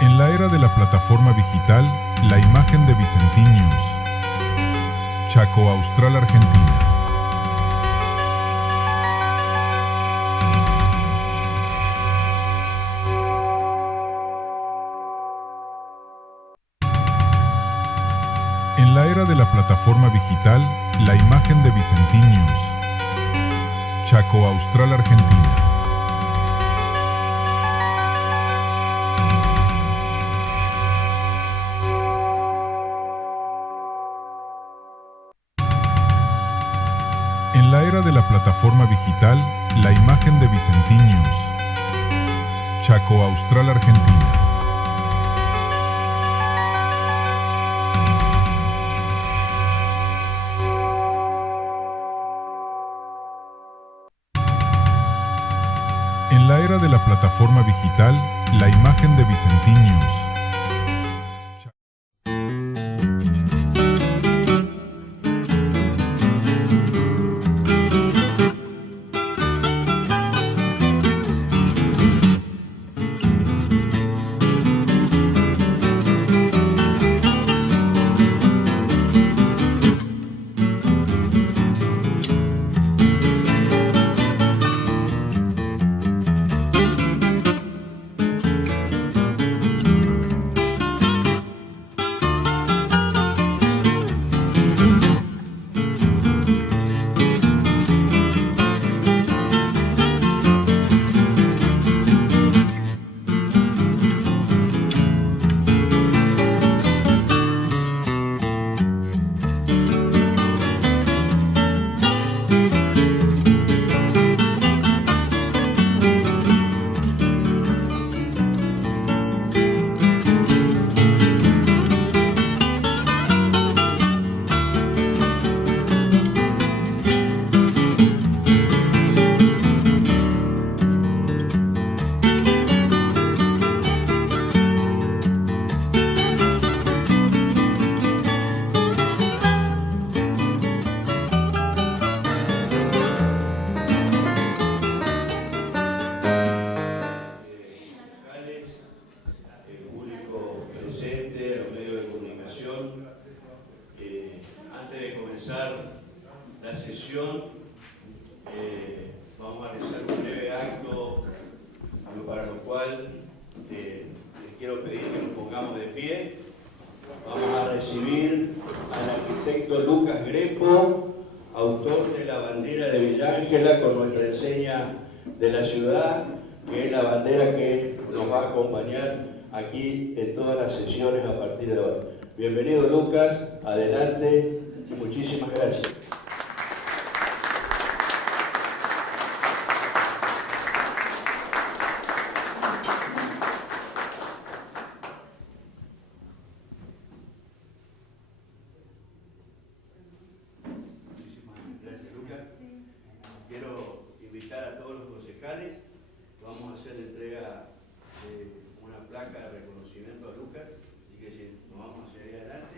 En la era de la plataforma digital, la imagen de Vicentín News. Chaco Austral, Argentina. En la era de la plataforma digital, la imagen de Vicentín News. Chaco Austral, Argentina. En la era de la plataforma digital, la imagen de Vicentín News. Chaco Austral, Argentina. En la era de la plataforma digital, la imagen de Vicentín News. Antes de comenzar la sesión, vamos a realizar un breve acto, para lo cual les quiero pedir que nos pongamos de pie. Vamos a recibir al arquitecto Lucas Greco, autor de la bandera de Villa Ángela, con nuestra enseña de la ciudad, que es la bandera que nos va a acompañar aquí en todas las sesiones a partir de hoy. Bienvenido, Lucas, adelante y muchísimas gracias. Muchísimas gracias, Lucas. Quiero invitar a todos los concejales. Vamos a hacer la entrega de una placa de reconocimiento a Lucas. Así que si nos vamos hacia ahí adelante,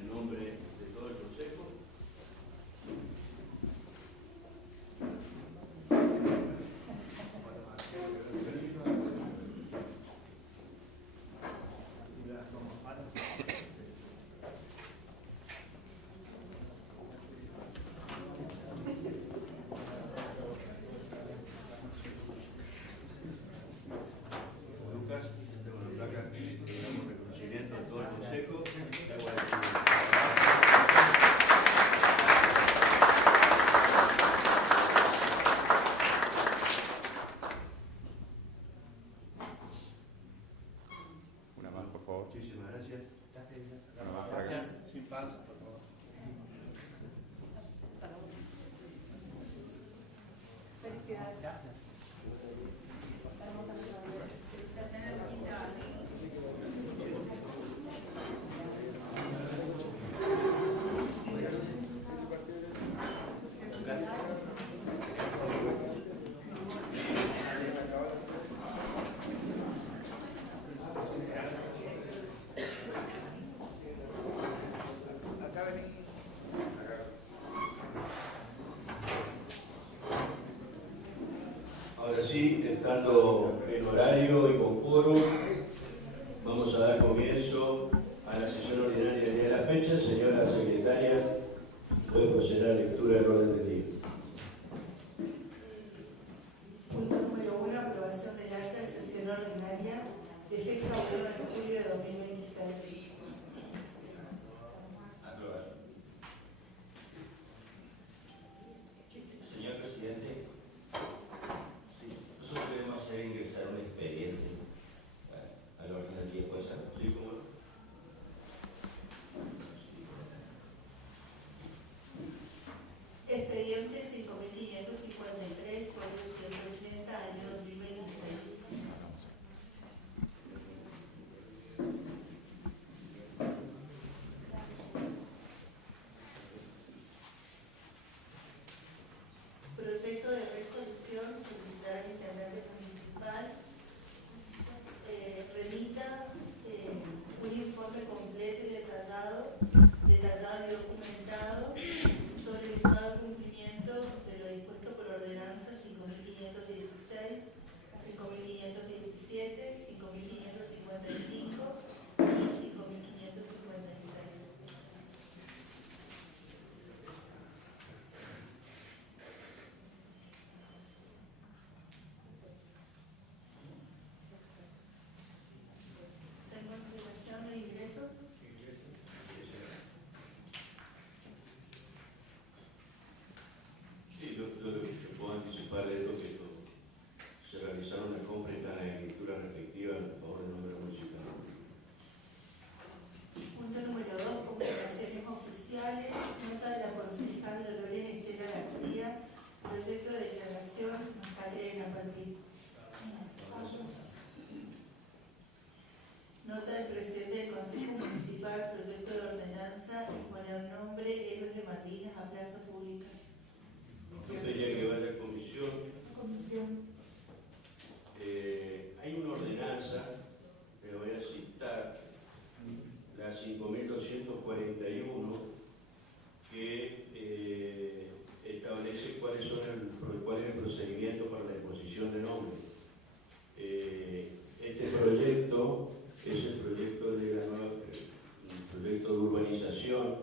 en nombre de todo el Consejo. Muchísimas gracias. Gracias. Sin panza, por favor. Felicidades. Gracias. Ahora sí, estando en horario y con quórum, vamos a dar comienzo a la sesión ordinaria del día de la fecha. Señora secretaria, puede proceder a la lectura del orden del día. Punto número 1, aprobación del acta de sesión ordinaria de fecha 1 de julio de 2026. Señor presidente, sí, nosotros debemos hacer ingresar un expediente al orden del día, ¿puede ser? Sí, ¿cómo no? Expediente 5.553, código 180, año 2026. Proyecto de resolución solicitar al intendente municipal remita un informe completo y detallado y documentado sobre el estado de cumplimiento de lo dispuesto por ordenanza 5.516, 5.517, 5.555 y 5.556. En consideración del ingreso. Sí, yo lo que puedo anticipar es lo que se realizaron las compras y están en escritura respectiva en favor del número municipal. Punto número 2, comunicaciones oficiales. Nota de la concejal Dolores Estela García, proyecto de declaración masacre de la Palpita. Nota del presidente del Consejo Municipal, proyecto de ordenanza, imponer nombre Héroes de Malvinas a plaza pública. Entonces ya que va a la comisión, Comisión. hay una ordenanza, que voy a citar, la 5.241, que establece cuál es el procedimiento para la imposición de nombre. Este proyecto es el proyecto de la nueva, el proyecto de urbanización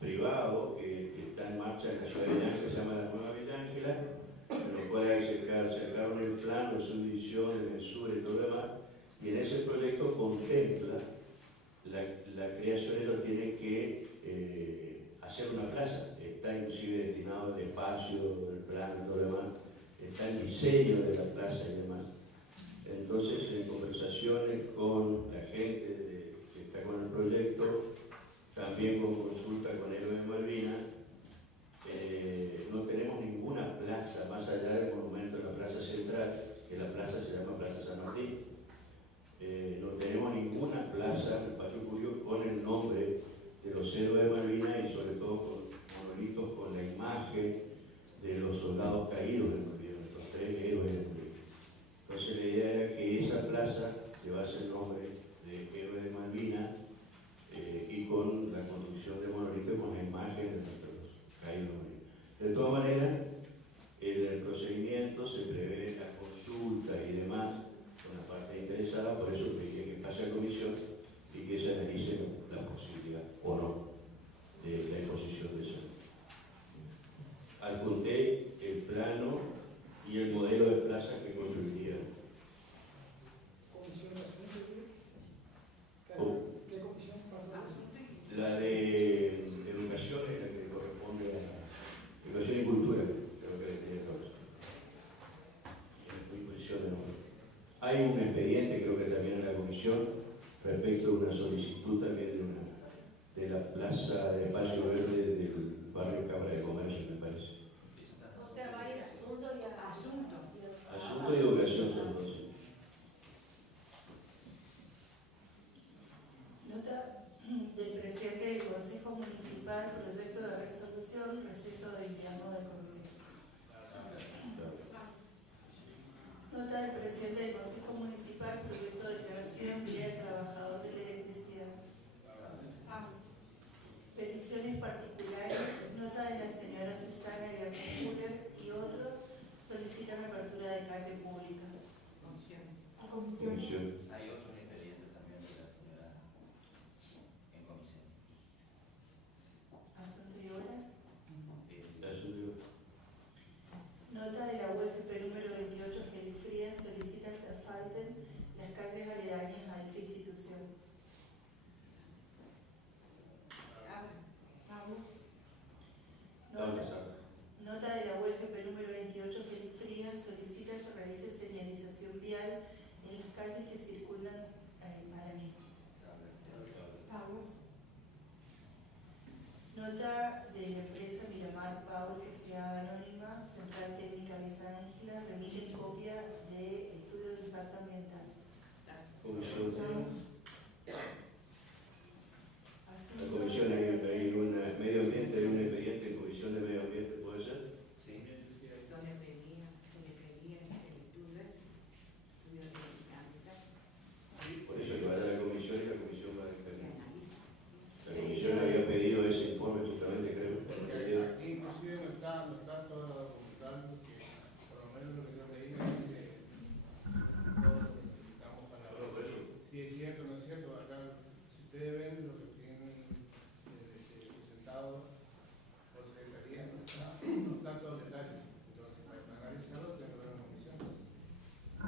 privado que está en marcha en la ciudad de Villa, que se llama la Nueva Villa Ángela, en lo cual hay que sacaron el plano, subdivisión, el mensura y todo lo demás, y en ese proyecto contempla la creación de lo tiene que hacer una plaza, está inclusive destinado al espacio, el plano y todo lo demás, está el diseño de la plaza y demás. Entonces, en conversaciones con la gente que está con el proyecto, también con consulta con Héroes de Malvinas, no tenemos ninguna plaza más allá del monumento de la plaza central, que la plaza se llama Plaza San Martín. No tenemos ninguna plaza en el Pacho Curio con el nombre de los Héroes de Malvinas y sobre todo con monolitos con la imagen de los soldados caídos de Malvinas, los 3 héroes de Malvinas. Entonces la idea era que esa plaza llevase el nombre de Héroes de Malvinas y con la construcción de monolitos con la imagen de nuestros caídos de Malvinas. De todas maneras, en el procedimiento se prevé la consulta y demás con la parte interesada, por eso pedí que pase a comisión y que se analice la posibilidad o no de la imposición de eso. Adjunté el plano y el modelo de plaza que construiría. ¿Comisión de asuntos? ¿Qué comisión pasa eso? La de educación es la que corresponde a educación y cultura, creo que le tenía que hablar. En imposición de nombre. Hay un expediente, creo que también en la comisión, respecto a una solicitud también de la plaza de espacio verde del barrio Cámara de Comercio, me parece. O sea, va a ir asunto y asunto. Asunto y educación son dos. Nota del presidente del Consejo Municipal, proyecto de resolución, receso de invierno del Consejo. Nota del presidente del Consejo Municipal, proyecto de declaración Día del Trabajador de la Electricidad. Peticiones particulares, nota de la señora Susana Guerrero y otros solicitan apertura de calle pública.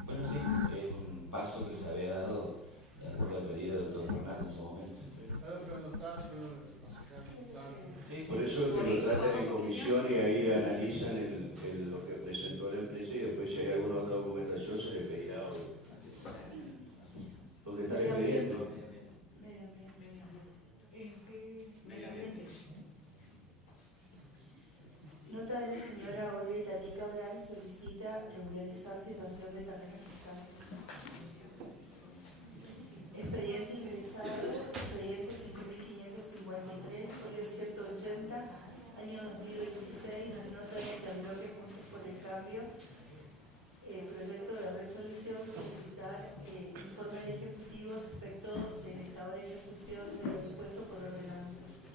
Bueno, sí, es un paso que se había dado por la pedida del doctor Fernando en su momento. Por eso es que lo tratan en comisión y ahí analizan lo que presentó la empresa y después si hay alguna otra documentación se le pedirá porque está expediendo. Nota de la señora Olga Itatí Cabral solicita regularizar situación de carrera fiscal. Expediente ingresado, expediente 5.553, folio 180, año 2026, nota de calor de puntos por el cambio. Proyecto de resolución, solicitar informe del Ejecutivo respecto del estado de ejecución de los dispuestos por ordenanzas.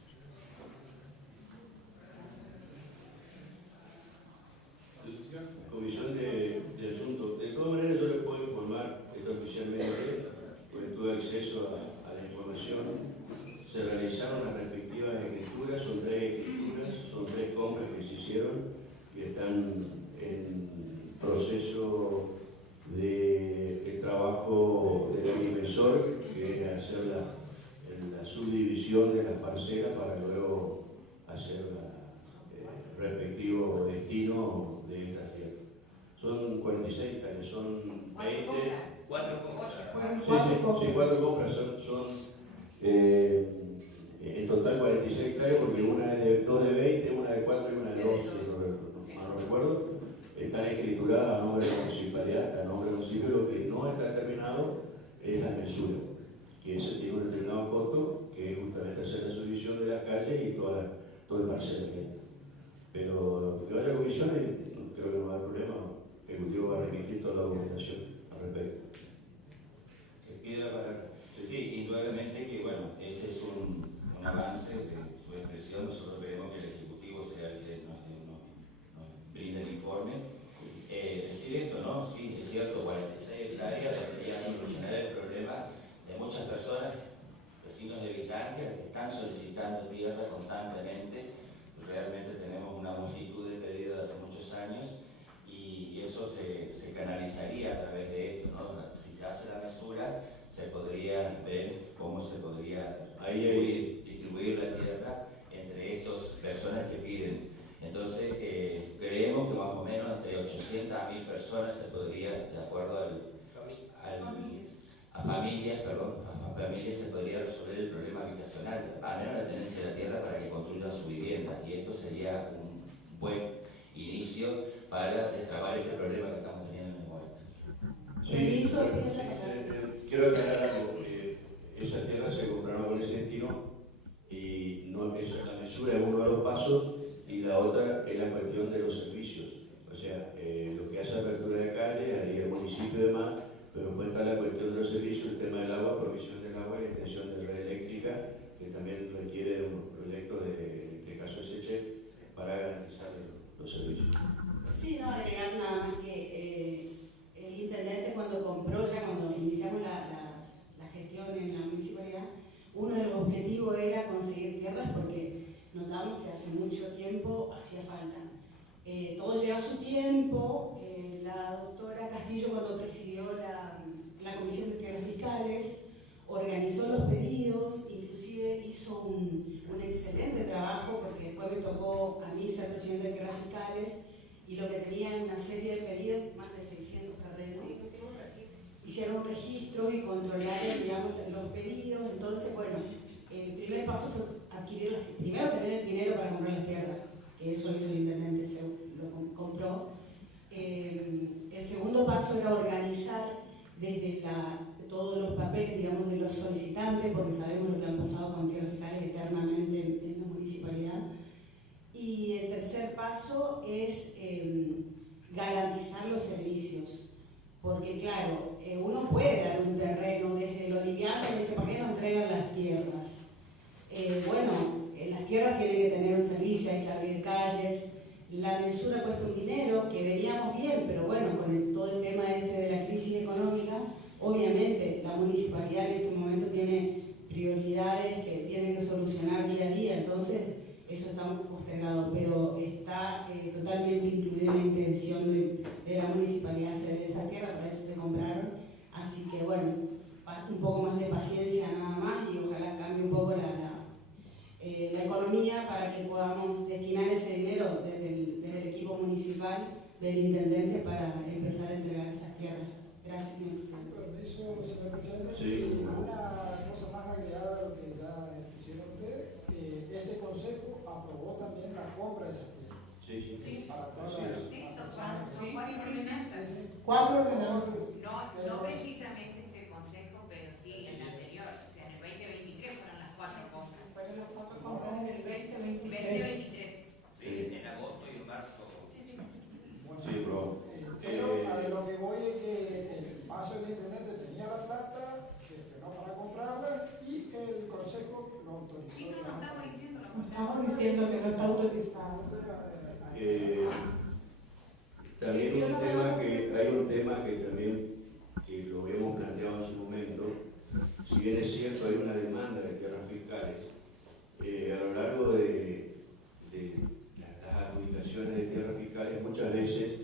Comisión de asuntos. De todas maneras yo les puedo informar oficialmente, porque tuve acceso a la información. Se realizaron las respectivas escrituras, son 3 escrituras, son 3 compras que se hicieron y están en proceso de trabajo del agrimensor, que era hacer la subdivisión de las parcelas para luego hacer el respectivo destino de esta tierra. Son 46 hectáreas, son 20. 4 compras. Sí, 4 compras son en total 46 hectáreas, porque una es de 2 de 20, una de 4 y una de 2, si no recuerdo. Están escrituradas a nombre de la municipalidad, a nombre del municipio. Lo que no está terminado es la mesura, que ese tiene un determinado costo, que es justamente hacer la subdivisión de las calles y todo el parcelamiento. Pero que vaya a comisiones, creo que no va a haber problema. El Ejecutivo va a remitir toda la documentación al respecto. Que pida para... Sí, indudablemente que, bueno, ese es un avance de su expresión. Nosotros queremos que el Ejecutivo sea el que nos brinde el informe. Decir esto, ¿no? Sí, es cierto, 46 hectáreas podría solucionar el problema de muchas personas, vecinos de Villa Ángel, que están solicitando tierra constantemente. Realmente tenemos una multitud de pedidos de hace muchos años y eso se canalizaría a través de esto, ¿no? Si se hace la mesura, se podría ver cómo se podría distribuir la tierra entre estas personas que piden. Entonces, creemos que más o menos entre 800 a 1000 personas se podría, de acuerdo a familias se podría resolver el problema habitacional, a menos la tenencia de la tierra para que construyan su vivienda. Y esto sería un buen inicio para destrabar este problema que estamos teniendo en el momento. Sí, quiero aclarar algo. Esas tierras se compraron con ese destino y no, la mesura es uno de los pasos y la otra es la cuestión de los servicios. O sea, lo que hace apertura de calle, haría el municipio y demás, pero después está la cuestión de los servicios, el tema del agua, provisión del agua y extensión de red eléctrica, que también requiere un proyecto de este caso SH para garantizar los servicios. Sí, no, agregar nada más que el intendente cuando iniciamos la gestión en la municipalidad, uno de los objetivos era conseguir tierras porque notamos que hace mucho tiempo hacía falta. Todo lleva su tiempo. La doctora Castillo, cuando presidió la Comisión de Tierras Fiscales, organizó los pedidos, inclusive hizo un excelente trabajo, porque después me tocó a mí ser presidente de Tierras Fiscales, y lo que tenían una serie de pedidos, más de 600 terrenos. Hicieron registros y controlaron, digamos, los pedidos. Entonces, bueno, el primer paso fue adquirir primero tener el dinero para comprar las tierras, que eso hizo el intendente, se lo compró. El segundo paso era organizar desde todos los papeles, digamos, de los solicitantes, porque sabemos lo que han pasado con tierras fiscales eternamente en la municipalidad. Y el tercer paso es garantizar los servicios, porque claro, uno puede dar un terreno desde lo liviano y dice, ¿por qué no entregan las tierras? Bueno, las tierras tienen que tener un servicio, hay que abrir calles. La mensura cuesta un dinero, que veníamos bien, pero bueno, con todo el tema de la crisis económica, obviamente la municipalidad en este momento tiene prioridades que tienen que solucionar día a día, entonces eso está muy postergado, pero está totalmente incluido en la intención de la municipalidad ceder esa tierra. Para eso se del intendente para empezar a entregar esas tierras. Gracias, señor presidente. Permiso, señor presidente. Sí. Una cosa más agregada a lo que ya expusieron ustedes, este consejo aprobó también la compra de esas tierras. Sí, sí. Para todas Sí, las... Sí, son cuatro ordenanzas. Cuatro ordenanzas. No precisamente este consejo, pero sí el anterior. O sea, en el 2023 fueron las cuatro compras. Fueron las cuatro compras en el 2023. 2023. Sí, en agosto y en marzo. Sí, sí. Sí, bro. Pero a lo que voy es que el paso del intendente tenía la plata, que esperó para comprarla y el consejo lo autorizó. Sí, no estamos diciendo lo contrario. Estamos diciendo que no está autorizado. También hay un tema que también que lo hemos planteado en su momento. Si bien es cierto hay una demanda de tierras fiscales, a lo largo de las adjudicaciones de tierras fiscales muchas veces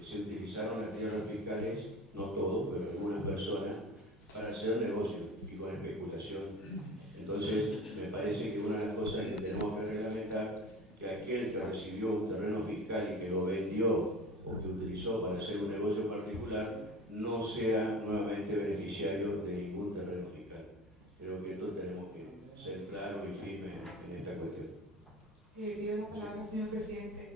se utilizaron las tierras fiscales, no todos, pero algunas personas, para hacer negocio y con especulación. Entonces, me parece que una de las cosas que tenemos que reglamentar que aquel que recibió un terreno fiscal y que lo vendió o que utilizó para hacer un negocio particular no sea nuevamente beneficiario de ningún terreno fiscal. Creo que esto tenemos que ser claros y firmes en esta cuestión. Pido la palabra, señor presidente.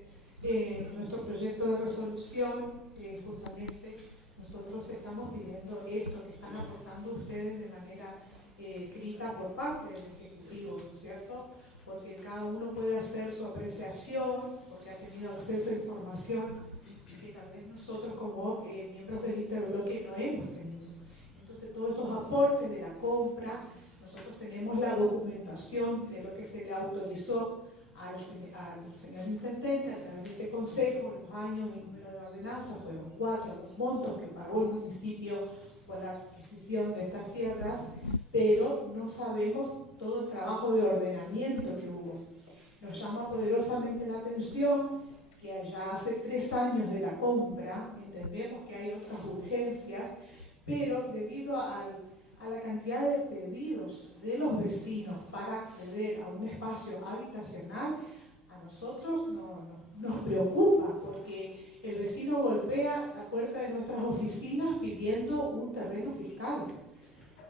Nuestro proyecto de resolución, justamente nosotros estamos pidiendo esto que están aportando ustedes de manera escrita por parte del Ejecutivo, ¿no es cierto? Porque cada uno puede hacer su apreciación, porque ha tenido acceso a información que tal vez nosotros como miembros del interbloque no hemos tenido. Entonces todos estos aportes de la compra, nosotros tenemos la documentación de lo que se le autorizó al señor intendente a través de este consejo, los años y número de ordenanzas, fueron 4, los montos que pagó el municipio por la adquisición de estas tierras, pero no sabemos todo el trabajo de ordenamiento que hubo. Nos llama poderosamente la atención que allá hace 3 años de la compra, entendemos que hay otras urgencias, pero debido a la cantidad de pedidos de los vecinos para acceder a un espacio habitacional, a nosotros nos preocupa, porque el vecino golpea la puerta de nuestras oficinas pidiendo un terreno fiscal.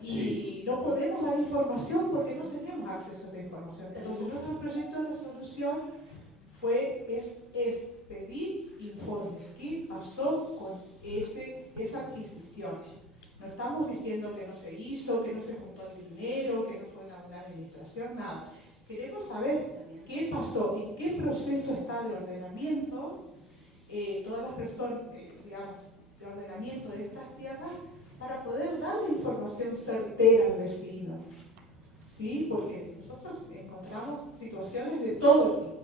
Y no podemos dar información porque no tenemos acceso a la información. Entonces, nuestro proyecto de resolución es pedir informe. ¿Qué pasó con esa adquisición? No estamos diciendo que no se hizo, que no se juntó el dinero, que no fue una administración, nada. Queremos saber qué pasó, en qué proceso está de ordenamiento todas las personas, digamos, de ordenamiento de estas tierras, para poder darle información certera al vecino. ¿Sí? Porque nosotros encontramos situaciones de todo tipo.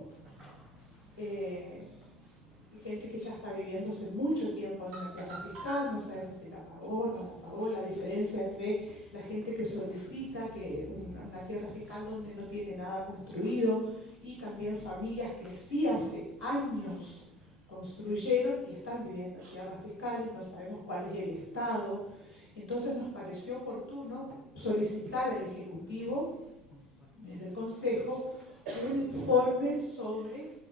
Gente que ya está viviendo hace mucho tiempo en una tierra fiscal, no sabemos si la pagó, no la pagó, la diferencia entre la gente que solicita que una tierra fiscal donde no tiene nada construido, y también familias que sí hace años construyeron y están viviendo en tierras fiscales, no sabemos cuál es el estado. Entonces nos pareció oportuno solicitar al Ejecutivo, desde el Consejo, un informe sobre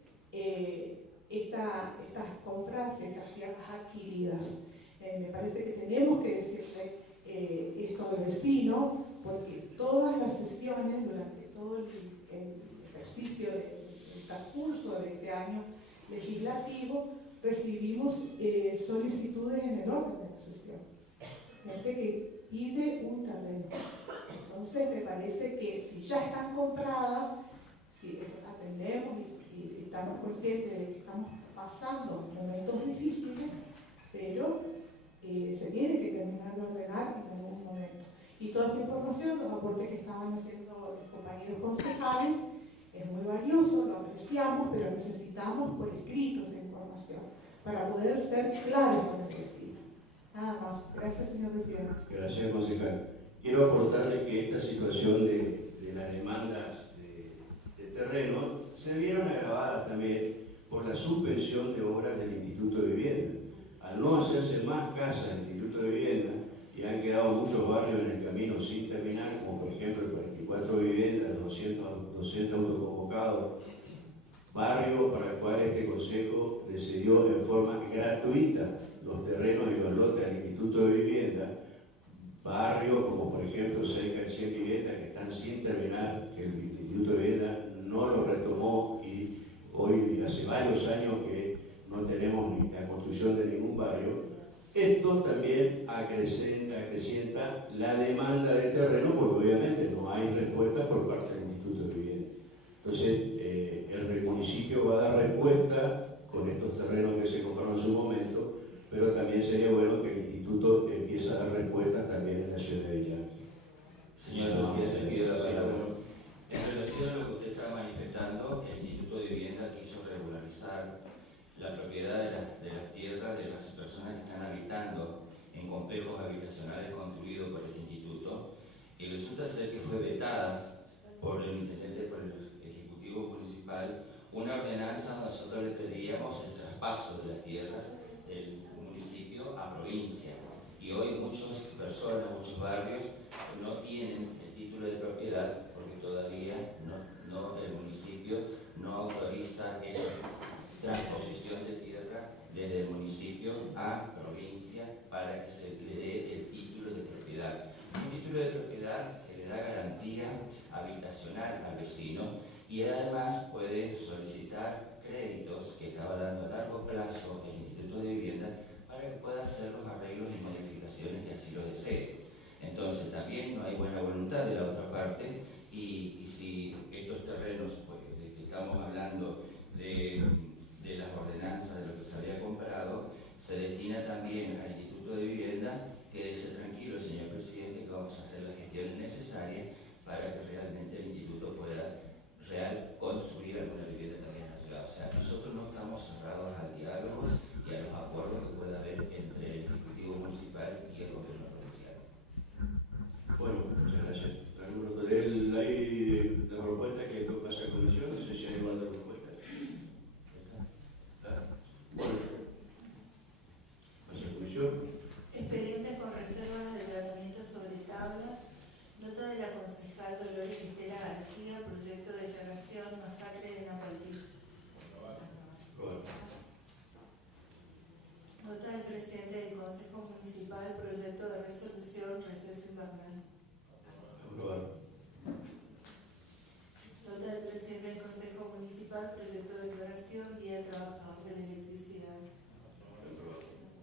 estas compras de estas tierras adquiridas. Me parece que tenemos que decirle esto al vecino, porque todas las sesiones, durante todo el ejercicio, el transcurso de este año legislativo, recibimos solicitudes en el orden de la sesión. Gente que pide un terreno. Entonces me parece que si ya están compradas, si atendemos y estamos conscientes de que estamos pasando momentos difíciles, pero se tiene que terminar de ordenar en algún momento. Y toda esta información, los aportes que estaban haciendo los compañeros concejales, es muy valioso, lo apreciamos, pero necesitamos por escrito esa información para poder ser claros con el vecino. Nada más. Gracias, señor presidente. Gracias, concejal. Quiero aportarle que esta situación de las demandas de terreno se vieron agravadas también por la suspensión de obras del Instituto de Vivienda. Al no hacerse más casas del Instituto de Vivienda, y han quedado muchos barrios en el camino sin terminar, como por ejemplo el 44 viviendas, los 200 autoconvocados barrio para el cual este Consejo decidió en forma gratuita los terrenos y los lotes al Instituto de Vivienda, barrios como por ejemplo cerca de 100 viviendas que están sin terminar, que el Instituto de Vivienda no lo retomó y hoy hace varios años que no tenemos ni la construcción de ningún barrio. Esto también acrecienta la demanda de terreno porque obviamente no hay respuesta por parte del Instituto de Vivienda. Entonces, el municipio va a dar respuesta con estos terrenos que se compraron en su momento, pero también sería bueno que el Instituto empiece a dar respuestas también en la ciudad de Villa Ángel. Señor presidente, pido la palabra. En relación a lo que usted está manifestando, el Instituto de Vivienda quiso regularizar la propiedad de las tierras de las personas que están habitando en complejos habitacionales construidos por el Instituto, y resulta ser que fue vetada por el intendente, por el Ejecutivo Municipal, una ordenanza donde nosotros le pedíamos el traspaso de las tierras del municipio a provincia. Y hoy muchas personas, muchos barrios no tienen el título de propiedad porque todavía el municipio no autoriza esa transposición de tierra desde el municipio a provincia para que se le dé el título de propiedad. Un título de propiedad que le da garantía habitacional al vecino y además puede solicitar créditos que estaba dando a largo plazo el Instituto de Vivienda para que pueda hacer los arreglos y modificaciones que así lo desee. Entonces también no hay buena voluntad de la otra parte y si estos terrenos, pues, de que estamos hablando de las ordenanzas de lo que se había comprado, se destina también al Instituto de Vivienda, quédese tranquilo, señor presidente, que vamos a hacer las gestiones necesarias para que realmente el Instituto pueda construir alguna vivienda también en la ciudad. O sea, nosotros no estamos cerrados al diálogo y a los acuerdos que pueda haber entre el Ejecutivo Municipal y el Gobierno provincial. Bueno, muchas gracias. Hay la propuesta que pasa a comisión, no sé si hay más de propuesta. Bueno, pasa a comisión. Expediente con reservas de tratamiento sobre tablas. Nota de la concejal Dolores Estela García, proyecto de declaración masacre de Napalpí. Nota del presidente del Consejo Municipal, proyecto de resolución receso invernal. Nota del presidente del Consejo Municipal, proyecto de declaración Día de Trabajadores de la Electricidad.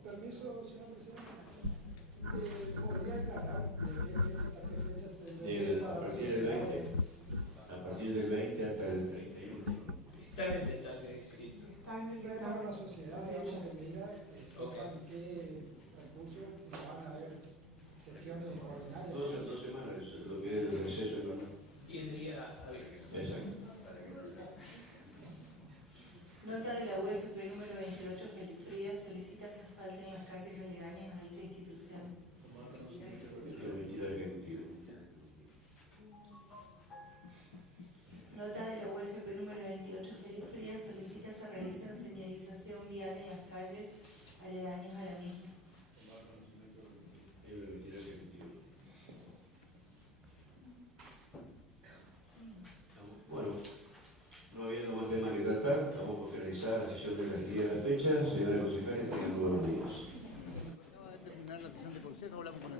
Permiso, señor presidente. ¿Podría aclarar A partir del 20 hasta el 31. Para la sociedad de ella medida, sepan qué recursos van a haber sesiones ordinarias. 2 semanas, es lo que es el receso invernal. Y el día hábiles. Exacto. Nota de la UFP número 28, Felipe Frías, solicita asfalto en las calles aledañas a dicha institución. Permitir al Ejecutivo. Nota de la UFP número 28, Felipe Frías, solicita se realice señalización vial en las calles aledañas a la misma. Permitir al Ejecutivo. Bueno, no habiendo más temas que tratar, estamos por finalizar la sesión de la día de la fecha. Señora concejal, tengan buenos días. Acaba de terminar la sesión de consejo, hablamos con el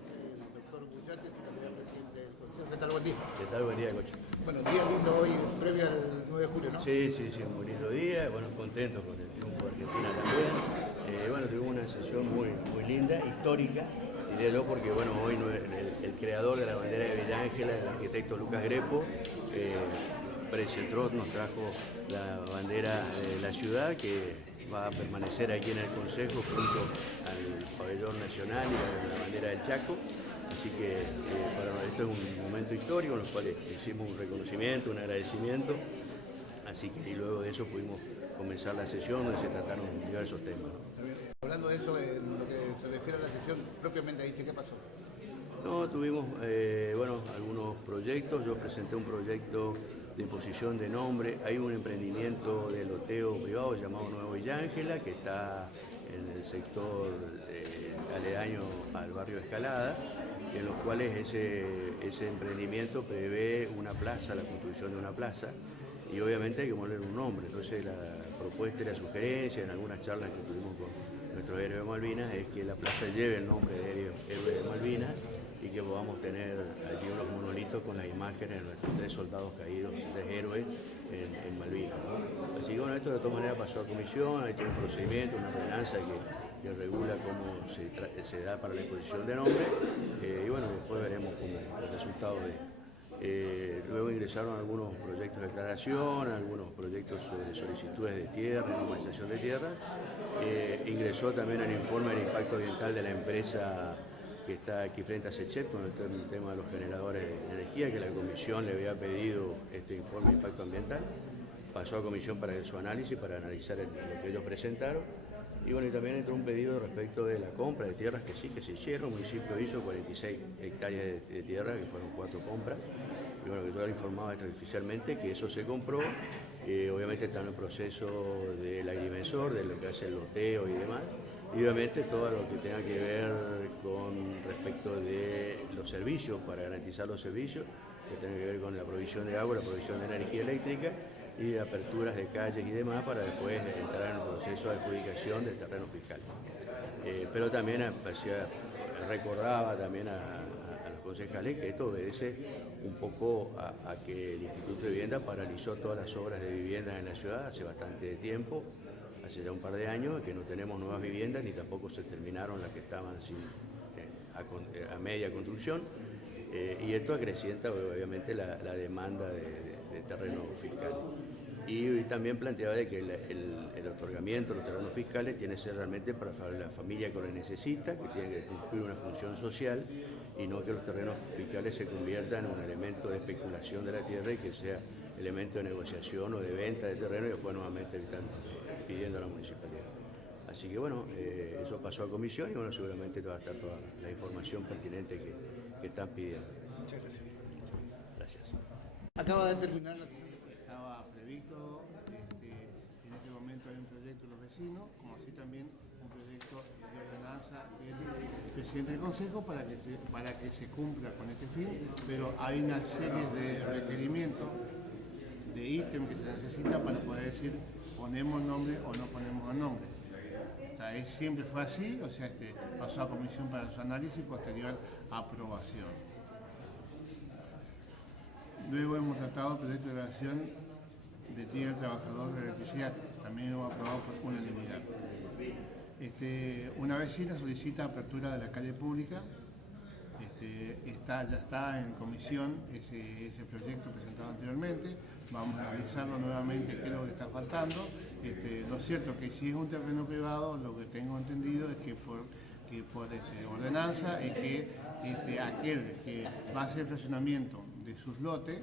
doctor Bullate, secretario presidente del consejo. ¿Qué tal? Buen día. ¿Qué tal? Buen día, Cocho. Bueno, día lindo hoy, previo al 9 de julio, ¿no? Sí, un muy lindo día, bueno, contento con el triunfo de Argentina también. Bueno, tuvimos una sesión muy linda, histórica, diría yo, porque bueno, hoy el creador de la bandera de Villa Ángela, el arquitecto Lucas Grepo, presentó, nos trajo la bandera de la ciudad que va a permanecer aquí en el Consejo junto al pabellón nacional y la bandera del Chaco. Así que para esto es un momento histórico en el cual hicimos un reconocimiento, un agradecimiento. Así que y luego de eso pudimos comenzar la sesión donde se trataron diversos temas, ¿no? Hablando de eso, en lo que se refiere a la sesión propiamente dicha, ¿qué pasó? No, tuvimos bueno, algunos proyectos. Yo presenté un proyecto de imposición de nombre. Hay un emprendimiento de loteo privado llamado Nuevo Villa Ángela que está en el sector aledaño al barrio Escalada, en los cuales ese emprendimiento prevé una plaza, la construcción de una plaza, y obviamente hay que ponerle un nombre. Entonces la propuesta y la sugerencia en algunas charlas que tuvimos con nuestros héroes de Malvinas es que la plaza lleve el nombre de héroes de Malvinas y que podamos tener allí unos monolitos con las imágenes de nuestros 3 soldados caídos, 3 héroes en Malvinas, ¿no? Así que bueno, esto de todas maneras pasó a comisión, hay todo un procedimiento, una ordenanza que regula cómo se da para la imposición de nombre, y bueno, después veremos los resultados de luego ingresaron algunos proyectos de declaración, algunos proyectos sobre solicitudes de tierra, normalización de tierra, ingresó también el informe del impacto ambiental de la empresa que está aquí frente a Sechet con el tema de los generadores de energía, que la comisión le había pedido este informe de impacto ambiental. Pasó a comisión para su análisis, para analizar lo que ellos presentaron. Y bueno, y también entró un pedido respecto de la compra de tierras que sí que se hicieron. El municipio hizo 46 hectáreas de tierra, que fueron 4 compras. Y bueno, que yo le informaba extraoficialmente que eso se compró. Obviamente está en el proceso del agrimensor, de lo que hace el loteo y demás. Y obviamente todo lo que tenga que ver con respecto de los servicios, para garantizar los servicios, que tenga que ver con la provisión de agua, la provisión de energía eléctrica y de aperturas de calles y demás, para después entrar en el proceso de adjudicación del terreno fiscal. Pero también recordaba también a los concejales que esto obedece un poco a que el Instituto de Vivienda paralizó todas las obras de viviendas en la ciudad hace bastante tiempo. Hace ya un par de años que no tenemos nuevas viviendas ni tampoco se terminaron las que estaban a media construcción, y esto acrecienta obviamente la demanda de terreno fiscal. Y también planteaba de que el otorgamiento de los terrenos fiscales tiene que ser realmente para la familia que lo necesita, que tiene que cumplir una función social y no que los terrenos fiscales se conviertan en un elemento de especulación de la tierra y que sea elemento de negociación o de venta de terreno y después nuevamente están pidiendo a la municipalidad. Así que bueno, eso pasó a comisión y bueno, seguramente va a estar toda la información pertinente que están pidiendo. Muchas gracias. Gracias. Acaba de terminar la sesión que estaba previsto. En este momento hay un proyecto de los vecinos, como así también un proyecto de ordenanza del presidente del Consejo para que se cumpla con este fin, pero hay una serie de requerimientos, de ítems que se necesitan para poder decir ponemos nombre o no ponemos el nombre. Siempre fue así, o sea, pasó a comisión para su análisis y posterior aprobación. Luego hemos tratado el proyecto de declaración del Día del Trabajador de Electricidad, también hemos aprobado por unanimidad. Una vecina solicita apertura de la calle pública, ya está en comisión ese proyecto presentado anteriormente, vamos a analizarlo nuevamente, qué es lo que está faltando. Lo cierto es que si es un terreno privado, lo que tengo entendido es que por ordenanza es que aquel que va a hacer el fraccionamiento de sus lotes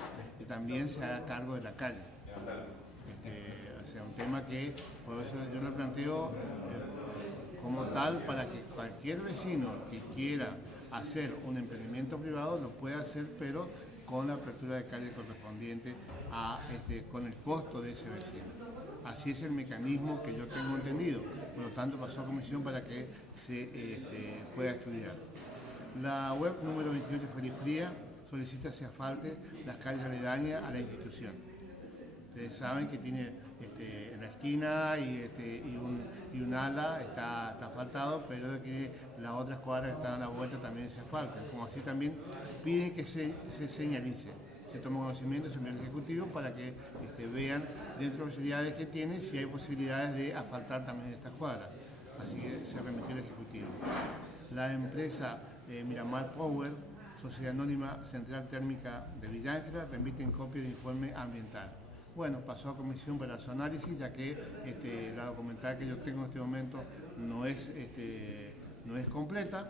también se haga cargo de la calle. O sea, un tema que por eso yo lo planteo como tal para que cualquier vecino que quiera hacer un emprendimiento privado lo pueda hacer, pero con la apertura de calle correspondiente con el costo de ese vecino. Así es el mecanismo que yo tengo entendido, por lo tanto pasó a comisión para que se pueda estudiar. La web número 28 Ferifría solicita se asfalte las calles aledañas a la institución. Ustedes saben que tiene en la esquina y un ala está asfaltado, pero que las otras cuadras que están a la vuelta también se asfalten. Como así también piden que se señalice, se toma conocimiento, se envía al Ejecutivo para que vean dentro de las posibilidades que tiene si hay posibilidades de asfaltar también estas cuadras. Así que se remitió al Ejecutivo. La empresa Miramar Power, Sociedad Anónima Central Térmica de Villa Ángela, remiten copia de informe ambiental. Bueno, pasó a comisión para su análisis, ya que la documental que yo tengo en este momento no es completa,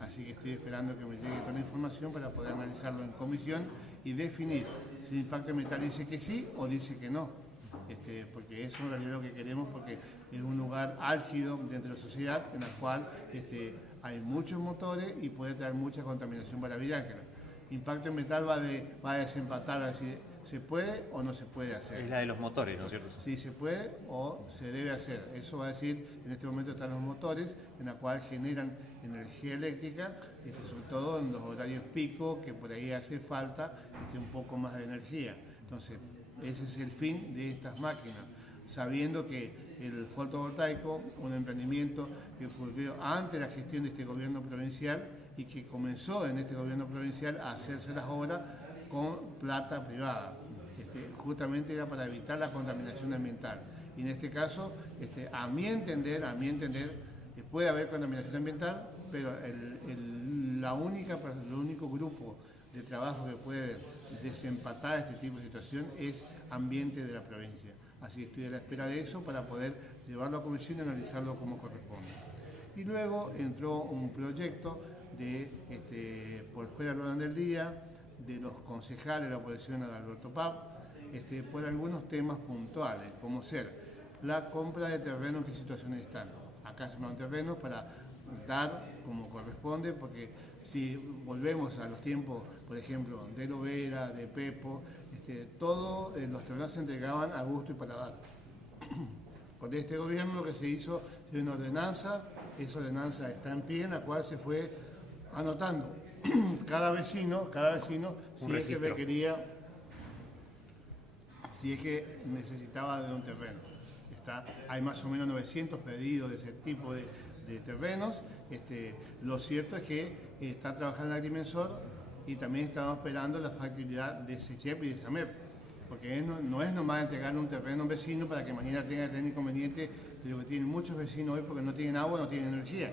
así que estoy esperando que me llegue con la información para poder analizarlo en comisión y definir si el impacto ambiental dice que sí o dice que no, porque eso en realidad lo que queremos, porque es un lugar álgido dentro de la sociedad en el cual hay muchos motores y puede traer mucha contaminación para Villa Ángela. Impacto ambiental va a desempatar, a decir, ¿se puede o no se puede hacer? Es la de los motores, ¿no es cierto? Sí, se puede o se debe hacer. Eso va a decir, en este momento están los motores, en la cual generan energía eléctrica, sobre todo en los horarios pico, que por ahí hace falta un poco más de energía. Entonces, Ese es el fin de estas máquinas, sabiendo que el fotovoltaico, un emprendimiento que ocurrió antes de la gestión de este gobierno provincial y que comenzó en este gobierno provincial a hacerse las obras con plata privada. Justamente era para evitar la contaminación ambiental. Y en este caso, a mi entender, puede haber contaminación ambiental, pero el único grupo de trabajo que puede desempatar este tipo de situación es ambiente de la provincia. Así que estoy a la espera de eso para poder llevarlo a comisión y analizarlo como corresponde. Y luego entró un proyecto por fuera del orden del día, de los concejales de la oposición a Alberto Pap, por algunos temas puntuales, como ser la compra de terrenos, en qué situaciones están. Acá se mandan terrenos para dar como corresponde, porque si volvemos a los tiempos, por ejemplo, de Lovera, de Pepo, todos los terrenos se entregaban a gusto y para dar. Con este gobierno lo que se hizo fue una ordenanza, esa ordenanza está en pie, en la cual se fue anotando cada vecino, si es que requería, si es que necesitaba de un terreno. Hay más o menos 900 pedidos de ese tipo de terrenos. Lo cierto es que está trabajando el agrimensor y también estamos esperando la factibilidad de SECHEP y de SAMEP, porque no es nomás entregarle un terreno a un vecino para que mañana tenga que tener inconveniente de lo que tienen muchos vecinos hoy porque no tienen agua, no tienen energía.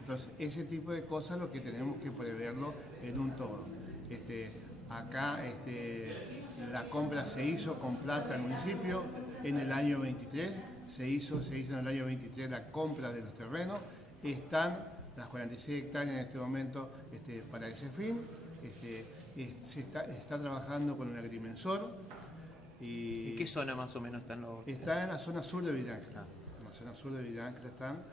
Entonces, ese tipo de cosas lo que tenemos que preverlo en un todo. Acá la compra se hizo con plata al municipio en el año 23, se hizo en el año 23 la compra de los terrenos, están las 46 hectáreas en este momento para ese fin, se está trabajando con el agrimensor. ¿En qué zona más o menos están los...? Está en la zona sur de Villancla, en la zona sur de Villancla están,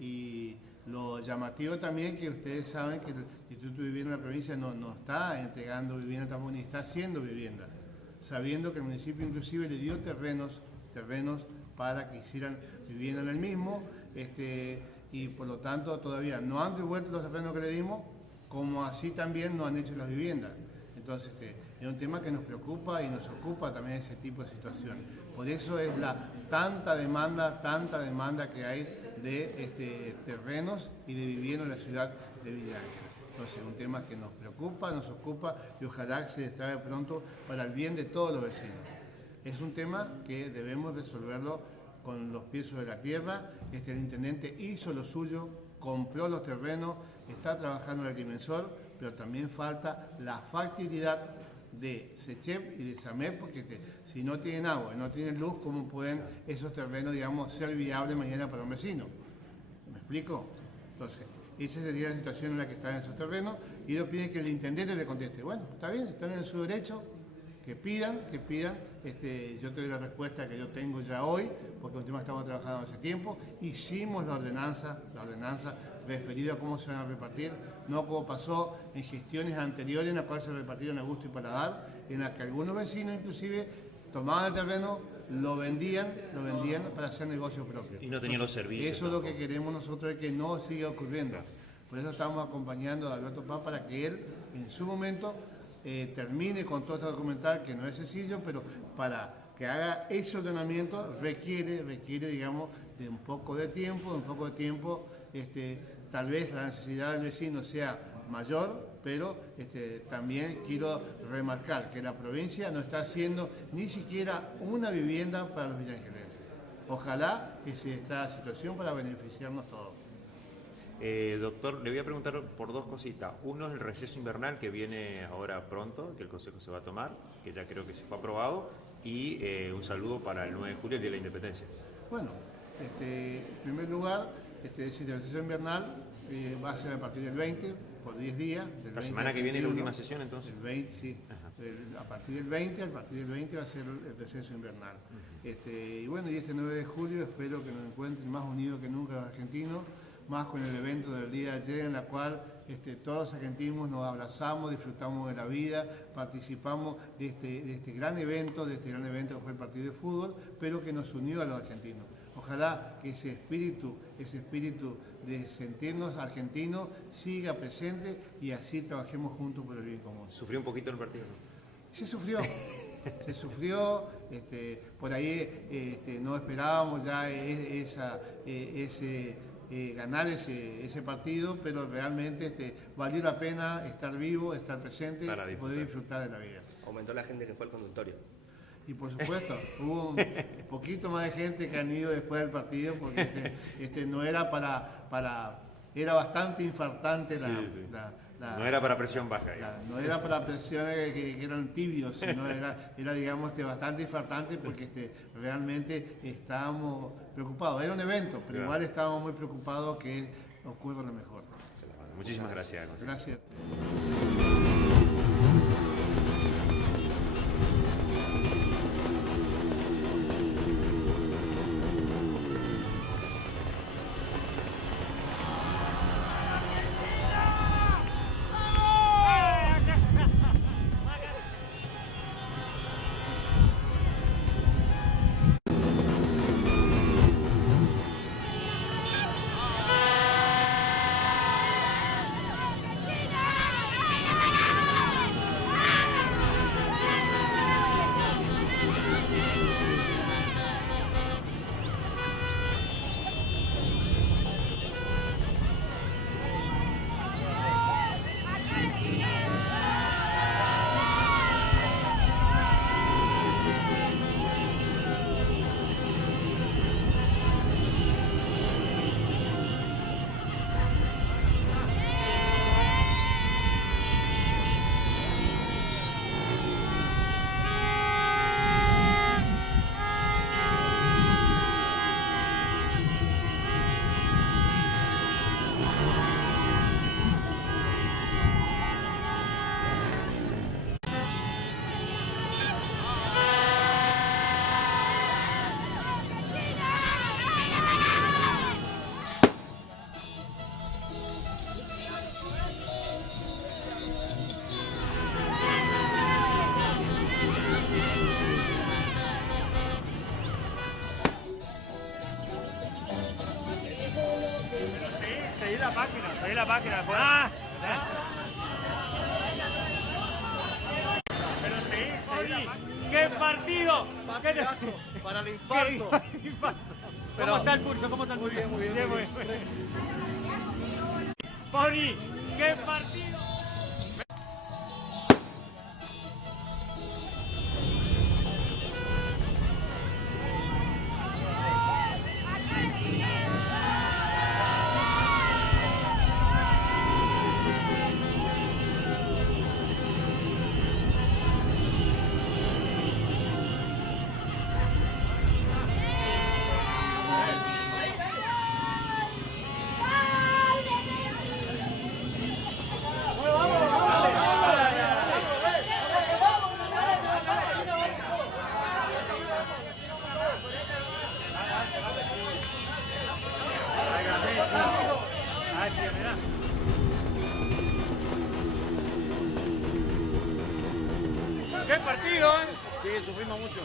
y lo llamativo también que ustedes saben que el Instituto de Vivienda de la provincia no está entregando vivienda tampoco, ni está haciendo vivienda, sabiendo que el municipio inclusive le dio terrenos para que hicieran vivienda en el mismo, y por lo tanto todavía no han devuelto los terrenos que le dimos, como así también no han hecho las viviendas. Entonces es un tema que nos preocupa y nos ocupa también ese tipo de situaciones. Por eso es la tanta demanda que hay de terrenos y de vivienda en la ciudad de Villancla. Entonces es un tema que nos preocupa, nos ocupa y ojalá se destrabe pronto para el bien de todos los vecinos. Es un tema que debemos resolverlo con los pies sobre la tierra. El intendente hizo lo suyo, compró los terrenos, está trabajando el agrimensor, pero también falta la factibilidad de SECHEP y de SAMEP, porque si no tienen agua y no tienen luz, ¿cómo pueden esos terrenos, digamos, ser viables mañana para un vecino? ¿Me explico? Entonces, esa sería la situación en la que están esos terrenos, y ellos piden que el intendente le conteste. Bueno, está bien, están en su derecho, que pidan. Yo te doy la respuesta que yo tengo ya hoy, porque un tema estamos trabajando hace tiempo. Hicimos la ordenanza referida a cómo se van a repartir, no como pasó en gestiones anteriores en las cuales se repartieron a gusto y para dar, en las que algunos vecinos inclusive tomaban el terreno, lo vendían para hacer negocios propios. Y no tenían los servicios. Eso es lo que queremos nosotros, es que no siga ocurriendo. Por eso estamos acompañando a Alberto Paz para que él, en su momento, termine con todo este documental, que no es sencillo, pero para que haga ese ordenamiento requiere, digamos, de un poco de tiempo, tal vez la necesidad del vecino sea mayor, pero también quiero remarcar que la provincia no está haciendo ni siquiera una vivienda para los villanclenses. Ojalá que se dé esta situación para beneficiarnos todos. Doctor, le voy a preguntar por dos cositas. Uno es el receso invernal que viene ahora pronto, que el Consejo se va a tomar, que ya creo que se fue aprobado, y un saludo para el 9 de julio, el Día de la Independencia. Bueno, en primer lugar, el receso invernal va a ser a partir del 20, por 10 días. La semana que viene es la última sesión, entonces. El 20, sí. A partir del 20 va a ser el receso invernal. Y bueno, y este 9 de julio espero que nos encuentren más unidos que nunca los argentinos, más con el evento del día de ayer, en la cual todos los argentinos nos abrazamos, disfrutamos de la vida, participamos de este gran evento que fue el partido de fútbol, pero que nos unió a los argentinos. Ojalá que ese espíritu de sentirnos argentinos siga presente y así trabajemos juntos por el bien común. ¿Sufrió un poquito el partido? Sí, sufrió. se sufrió, por ahí no esperábamos ya ganar ese partido, pero realmente valió la pena estar vivo, estar presente y poder disfrutar de la vida. Aumentó la gente que fue al consultorio. Y por supuesto, hubo un poquito más de gente que han ido después del partido, porque no era era bastante infartante no era para presión baja. No era para presión que eran tibios, sino era digamos, bastante infartante, porque realmente estábamos preocupados. Era un evento, pero igual estábamos muy preocupados que ocurra lo mejor. Muchísimas gracias. Gracias. Seguí la máquina. Pero seguí la máquina. ¡Qué partido! Para el infarto. ¿Cómo está el pulso? Muy bien. Pony, ¡qué partido! ¡Qué partido, eh! Sí, sufrimos mucho.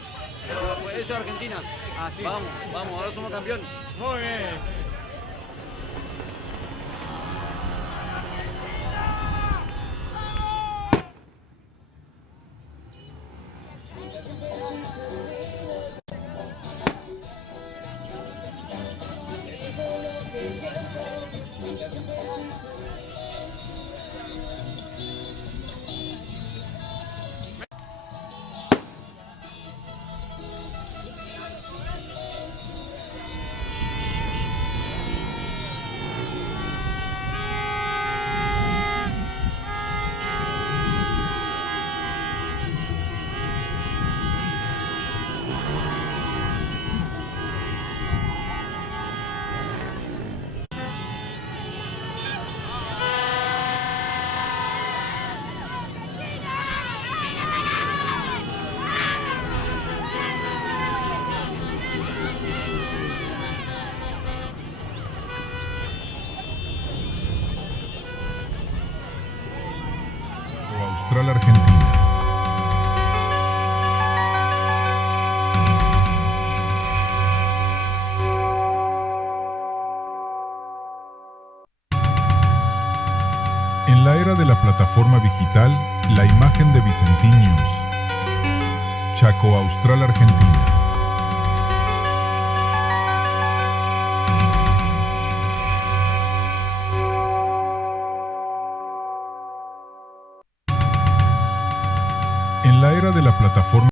Pero eso es Argentina. Ah, sí. Vamos, ahora somos campeones. Muy bien. Austral Argentina. En la era de la plataforma digital, la imagen de Vicentín News. Chaco Austral, Argentina. En la era de la plataforma